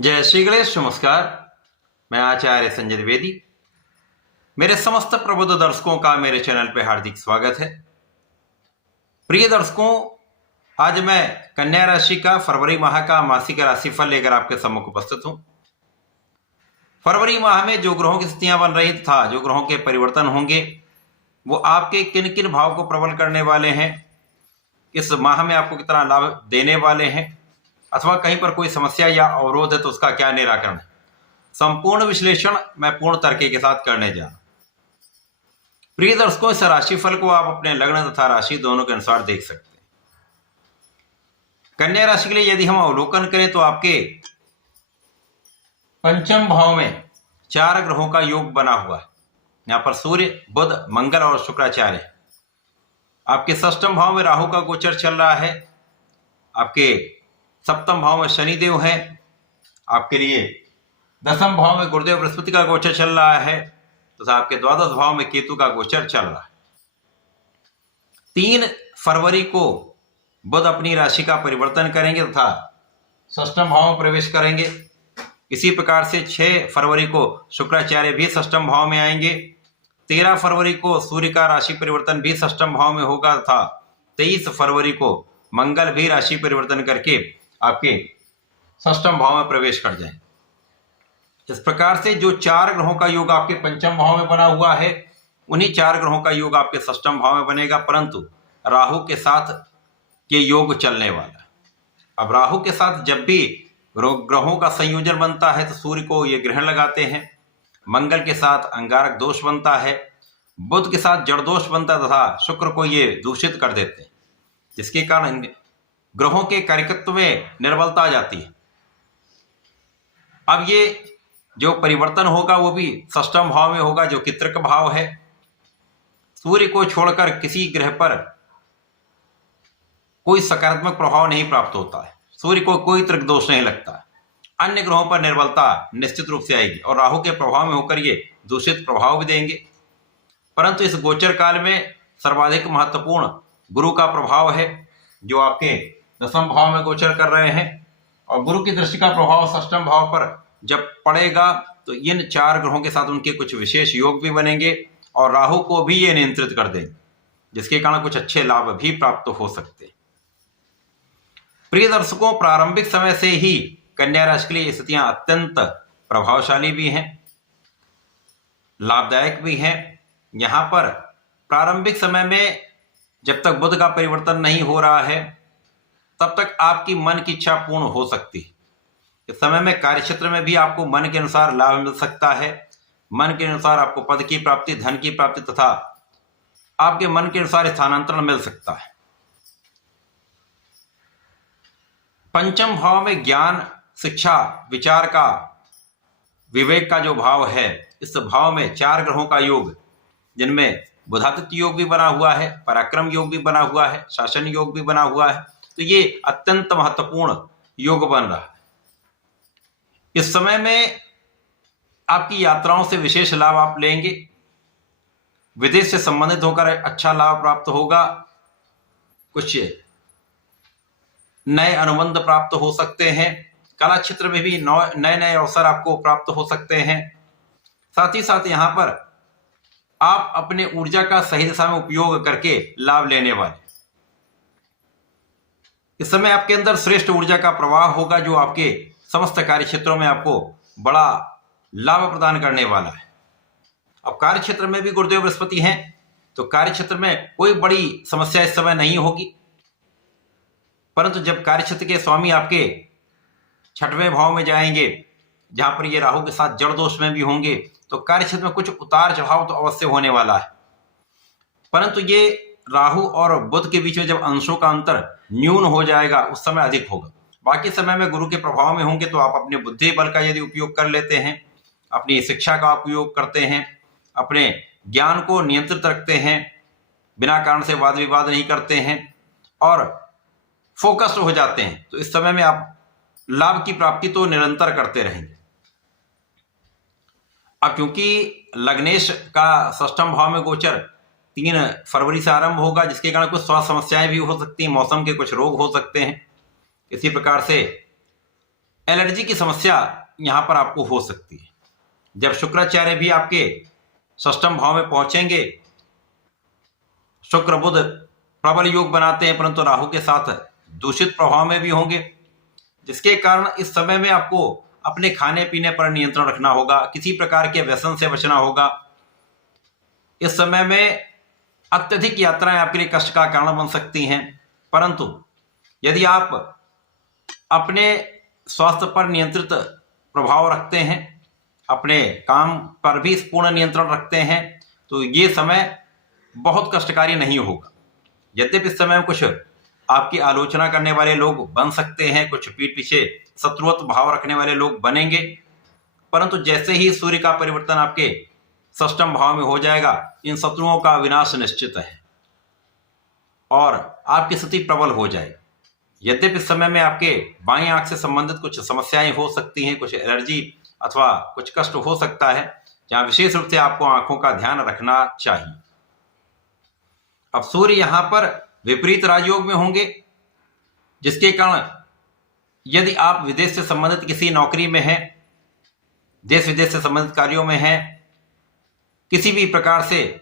जय श्री गणेश। नमस्कार, मैं आचार्य संजय द्विवेदी। मेरे समस्त प्रबुद्ध दर्शकों का मेरे चैनल पर हार्दिक स्वागत है। प्रिय दर्शकों, आज मैं कन्या राशि का फरवरी माह का मासिक राशिफल लेकर आपके सम्मुख उपस्थित हूं। फरवरी माह में जो ग्रहों की स्थितियां बन रही था, जो ग्रहों के परिवर्तन होंगे, वो आपके किन किन भाव को प्रबल करने वाले हैं, इस माह में आपको कितना लाभ देने वाले हैं, अथवा कहीं पर कोई समस्या या अवरोध है तो उसका क्या निराकरण है, संपूर्ण विश्लेषण मैं पूर्ण तर्क के साथ करने जा रहा हूं। प्रिय दर्शकों, इस राशिफल को आप अपने लग्न तथा राशि दोनों के अनुसार देख सकते हैं। कन्या राशि के लिए यदि हम अवलोकन करें तो आपके पंचम भाव में 4 ग्रहों का योग बना हुआ है। यहां पर सूर्य, बुध, मंगल और शुक्राचार्य है। आपके षष्ठम भाव में राहु का गोचर चल रहा है। आपके सप्तम भाव में शनिदेव है। आपके लिए दसम भाव में गुरुदेव बृहस्पति का गोचर चल रहा है तथा आपके द्वादश भाव में केतु का गोचर चल रहा है। 3 फरवरी को बुध अपनी राशि का परिवर्तन करेंगे तथा षष्ठम भाव में प्रवेश करेंगे। इसी प्रकार से 6 फरवरी को शुक्राचार्य भी षष्ठम भाव में आएंगे। 13 फरवरी को सूर्य का राशि परिवर्तन भी षष्ठम भाव में होगा तथा 23 फरवरी को मंगल भी राशि परिवर्तन करके आपके षष्ठम भाव में प्रवेश कर जाए। इस प्रकार से जो 4 ग्रहों का योग आपके पंचम भाव में बना हुआ है, उन्हीं 4 ग्रहों का योग आपके षष्ठम भाव में बनेगा, परंतु राहु के साथ ये योग चलने वाला। अब राहु के साथ जब भी ग्रहों का संयोजन बनता है तो सूर्य को ये ग्रहण लगाते हैं, मंगल के साथ अंगारक दोष बनता है, बुध के साथ जड़ दोष बनता है तथा शुक्र को ये दूषित कर देते हैं, जिसके कारण ग्रहों के कार्यकत्व में निर्बलता आ जाती है। अब ये जो परिवर्तन होगा वो भी षष्ठम भाव में होगा, जो कि तृक भाव है। सूर्य को छोड़कर किसी ग्रह पर कोई सकारात्मक प्रभाव नहीं प्राप्त होता है। सूर्य को कोई तृक दोष नहीं लगता। अन्य ग्रहों पर निर्बलता निश्चित रूप से आएगी और राहु के प्रभाव में होकर ये दूषित प्रभाव भी देंगे। परंतु इस गोचर काल में सर्वाधिक महत्वपूर्ण गुरु का प्रभाव है, जो आपके दसम भाव में गोचर कर रहे हैं, और गुरु की दृष्टि का प्रभाव षष्ठम भाव पर जब पड़ेगा तो इन 4 ग्रहों के साथ उनके कुछ विशेष योग भी बनेंगे और राहु को भी ये नियंत्रित कर देंगे, जिसके कारण कुछ अच्छे लाभ भी प्राप्त हो सकते हैं। प्रिय दर्शकों, प्रारंभिक समय से ही कन्या राशि के लिए स्थितियां अत्यंत प्रभावशाली भी हैं, लाभदायक भी हैं। यहां पर प्रारंभिक समय में जब तक बुध का परिवर्तन नहीं हो रहा है तब तक आपकी मन की इच्छा पूर्ण हो सकती है। इस समय में कार्यक्षेत्र में भी आपको मन के अनुसार लाभ मिल सकता है। मन के अनुसार आपको पद की प्राप्ति, धन की प्राप्ति तथा आपके मन के अनुसार स्थानांतरण मिल सकता है। पंचम भाव में ज्ञान, शिक्षा, विचार का, विवेक का जो भाव है, इस भाव में 4 ग्रहों का योग, जिनमें बुधादित्य योग भी बना हुआ है, पराक्रम योग भी बना हुआ है, शासन योग भी बना हुआ है, तो ये अत्यंत महत्वपूर्ण योग बन रहा है। इस समय में आपकी यात्राओं से विशेष लाभ आप लेंगे। विदेश से संबंधित होकर अच्छा लाभ प्राप्त होगा। कुछ नए अनुबंध प्राप्त हो सकते हैं। कला क्षेत्र में भी नए नए अवसर आपको प्राप्त हो सकते हैं। साथ ही साथ यहां पर आप अपने ऊर्जा का सही दिशा में उपयोग करके लाभ लेने वाले। इस समय आपके अंदर श्रेष्ठ ऊर्जा का प्रवाह होगा, जो आपके समस्त कार्य क्षेत्रों में आपको बड़ा लाभ प्रदान करने वाला है। अब कार्य क्षेत्र में भी गुरुदेव बृहस्पति हैं, तो कार्य क्षेत्र में कोई बड़ी समस्या इस समय नहीं होगी। परंतु जब कार्य क्षेत्र के स्वामी आपके 6वें भाव में जाएंगे, जहां पर ये राहु के साथ जड़ दोष में भी होंगे, तो कार्य क्षेत्र में कुछ उतार चढ़ाव तो अवश्य होने वाला है। परंतु ये राहु और बुध के बीच में जब अंशों का अंतर न्यून हो जाएगा, उस समय अधिक होगा। बाकी समय में गुरु के प्रभाव में होंगे तो आप अपने बुद्धि बल का यदि उपयोग कर लेते हैं, अपनी शिक्षा का उपयोग करते हैं, अपने ज्ञान को नियंत्रित रखते हैं, बिना कारण से वाद विवाद नहीं करते हैं और फोकस्ड हो जाते हैं, तो इस समय में आप लाभ की प्राप्ति तो निरंतर करते रहेंगे। अब क्योंकि लग्नेश का षष्ठम भाव में गोचर 3 फरवरी से आरंभ होगा, जिसके कारण कुछ स्वास्थ्य समस्याएं भी हो सकती हैं, मौसम के कुछ रोग हो सकते हैं। इसी प्रकार से एलर्जी की समस्या यहाँ पर आपको हो सकती है। जब शुक्राचार्य भी आपके षष्ठम भाव में पहुंचेंगे, शुक्र बुध प्रबल योग बनाते हैं परंतु राहु के साथ दूषित प्रभाव में भी होंगे, जिसके कारण इस समय में आपको अपने खाने पीने पर नियंत्रण रखना होगा, किसी प्रकार के व्यसन से बचना होगा। इस समय में अत्यधिक यात्राएं आपके लिए कष्ट का कारण बन सकती हैं, परंतु यदि आप अपने स्वास्थ्य पर नियंत्रित प्रभाव रखते हैं, अपने काम पर भी पूर्ण नियंत्रण रखते हैं, तो ये समय बहुत कष्टकारी नहीं होगा। यद्यपि इस समय में कुछ आपकी आलोचना करने वाले लोग बन सकते हैं, कुछ पीठ पीछे शत्रुत्व भाव रखने वाले लोग बनेंगे, परंतु जैसे ही सूर्य का परिवर्तन आपके षष्ठम भाव में हो जाएगा, इन शत्रुओं का विनाश निश्चित है और आपकी स्थिति प्रबल हो जाएगी। यद्यपि इस समय में आपके बाईं आंख से संबंधित कुछ समस्याएं हो सकती हैं, कुछ एलर्जी अथवा कुछ कष्ट हो सकता है, जहां विशेष रूप से आपको आंखों का ध्यान रखना चाहिए। अब सूर्य यहां पर विपरीत राजयोग में होंगे, जिसके कारण यदि आप विदेश से संबंधित किसी नौकरी में हैं, देश विदेश से संबंधित कार्यों में हैं, किसी भी प्रकार से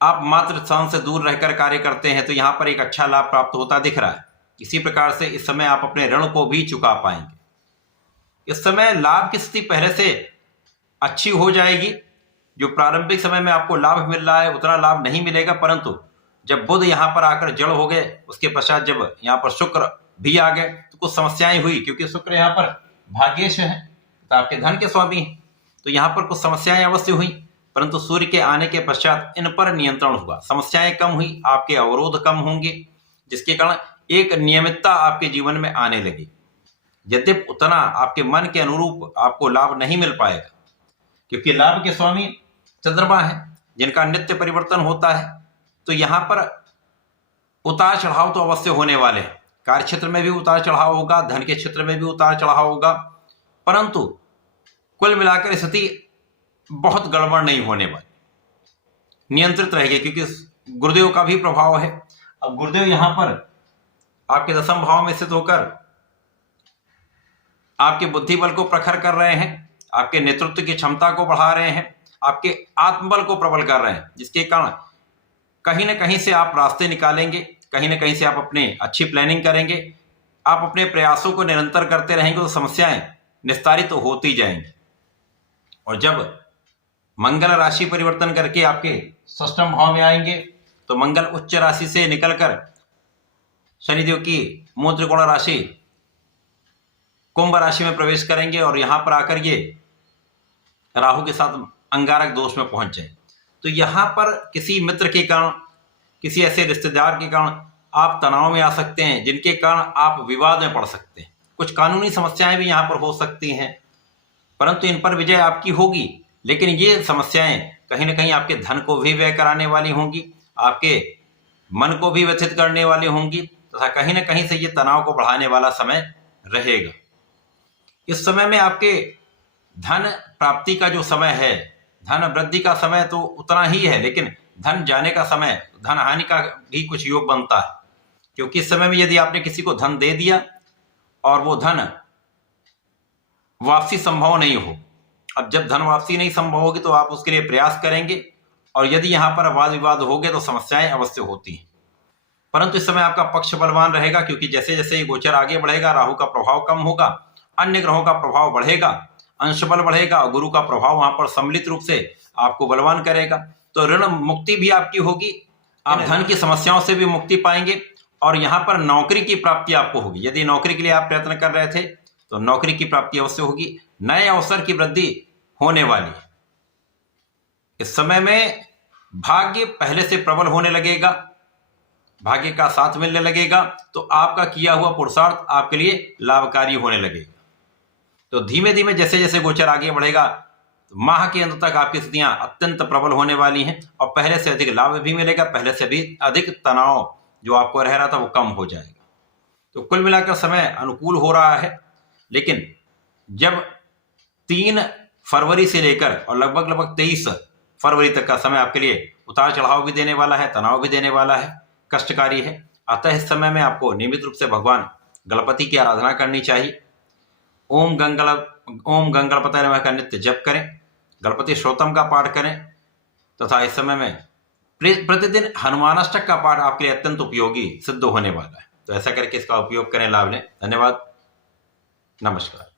आप मातृ स्थान से दूर रहकर कार्य करते हैं, तो यहां पर एक अच्छा लाभ प्राप्त होता दिख रहा है। इसी प्रकार से इस समय आप अपने ऋण को भी चुका पाएंगे। इस समय लाभ की स्थिति पहले से अच्छी हो जाएगी। जो प्रारंभिक समय में आपको लाभ मिल रहा है उतना लाभ नहीं मिलेगा, परंतु जब बुध यहाँ पर आकर जड़ हो गए, उसके पश्चात जब यहाँ पर शुक्र भी आ गए, तो कुछ समस्याएं हुई, क्योंकि शुक्र यहाँ पर भाग्येश है, तो आपके धन के स्वामी हैं, तो यहाँ पर कुछ समस्याएं अवश्य हुई, परंतु सूर्य के आने के पश्चात इन पर नियंत्रण हुआ, समस्याएं कम हुई, आपके अवरोध कम होंगे, जिसके कारण एक नियमितता आपके जीवन में आने लगी। यद्यपि उतना आपके मन के अनुरूप आपको लाभ नहीं मिल पाएगा, क्योंकि लाभ के स्वामी चंद्रमा है, जिनका नित्य परिवर्तन होता है, तो यहां पर उतार चढ़ाव तो अवश्य होने वाले हैं। कार्य क्षेत्र में भी उतार चढ़ाव होगा, धन के क्षेत्र में भी उतार चढ़ाव होगा, परंतु कुल मिलाकर स्थिति बहुत गड़बड़ नहीं होने वाली, नियंत्रित रहेगी, क्योंकि गुरुदेव का भी प्रभाव है। अब गुरुदेव यहां पर आपके दशम भाव में स्थित होकर आपके बुद्धि बल को प्रखर कर रहे हैं, आपके नेतृत्व की क्षमता को बढ़ा रहे हैं, आपके आत्मबल को प्रबल कर रहे हैं, जिसके कारण कहीं ना कहीं से आप रास्ते निकालेंगे, कहीं ना कहीं से आप अपने अच्छी प्लानिंग करेंगे, आप अपने प्रयासों को निरंतर करते रहेंगे तो समस्याएं निस्तारित तो होती जाएंगी। और जब मंगल राशि परिवर्तन करके आपके षष्ठम भाव में आएंगे, तो मंगल उच्च राशि से निकलकर शनिदेव की मूल त्रिकोण राशि कुंभ राशि में प्रवेश करेंगे और यहां पर आकर ये राहु के साथ अंगारक दोष में पहुंच जाए। तो यहां पर किसी मित्र के कारण, किसी ऐसे रिश्तेदार के कारण आप तनाव में आ सकते हैं, जिनके कारण आप विवाद में पड़ सकते हैं। कुछ कानूनी समस्याएं भी यहां पर हो सकती हैं, परंतु इन पर विजय आपकी होगी। लेकिन ये समस्याएं कहीं ना कहीं आपके धन को भी व्यय कराने वाली होंगी, आपके मन को भी व्यथित करने वाली होंगी, तथा कहीं ना कहीं से ये तनाव को बढ़ाने वाला समय रहेगा। इस समय में आपके धन प्राप्ति का जो समय है, धन वृद्धि का समय तो उतना ही है, लेकिन धन जाने का समय, धन हानि का भी कुछ योग बनता है, क्योंकि इस समय में यदि आपने किसी को धन दे दिया और वो धन वापसी संभव नहीं हो, अब जब धन वापसी नहीं संभव होगी तो आप उसके लिए प्रयास करेंगे, और यदि यहाँ पर वाद विवाद हो गए तो समस्याएं अवश्य होती हैं। परंतु इस समय आपका पक्ष बलवान रहेगा, क्योंकि जैसे जैसे ये गोचर आगे बढ़ेगा, राहु का प्रभाव कम होगा, अन्य ग्रहों का प्रभाव बढ़ेगा, अंश बल बढ़ेगा और गुरु का प्रभाव वहां पर सम्मिलित रूप से आपको बलवान करेगा। तो ऋण मुक्ति भी आपकी होगी, आप धन की समस्याओं से भी मुक्ति पाएंगे, और यहाँ पर नौकरी की प्राप्ति आपको होगी। यदि नौकरी के लिए आप प्रयत्न कर रहे थे तो नौकरी की प्राप्ति अवश्य होगी, नए अवसर की वृद्धि होने वाली है। इस समय में भाग्य पहले से प्रबल होने लगेगा, भाग्य का साथ मिलने लगेगा, तो आपका किया हुआ पुरुषार्थ आपके लिए लाभकारी होने लगेगा। तो धीमे धीमे जैसे जैसे गोचर आगे बढ़ेगा, तो माह के अंत तक आपकी स्थितियां अत्यंत प्रबल होने वाली हैं, और पहले से अधिक लाभ भी मिलेगा, पहले से भी अधिक तनाव जो आपको रह रहा था वो कम हो जाएगा। तो कुल मिलाकर समय अनुकूल हो रहा है। लेकिन जब 3 फरवरी से लेकर और लगभग 23 फरवरी तक का समय आपके लिए उतार चढ़ाव भी देने वाला है, तनाव भी देने वाला है, कष्टकारी है। अतः इस समय में आपको नियमित रूप से भगवान गणपति की आराधना करनी चाहिए। ओम गंगणपतये नमः का नित्य जप करें, गणपति श्रोतम का पाठ करें तथा इस समय में प्रतिदिन हनुमानाष्टक का पाठ आपके लिए अत्यंत उपयोगी सिद्ध होने वाला है। तो ऐसा करके इसका उपयोग करें, लाभ लें। धन्यवाद, नमस्कार।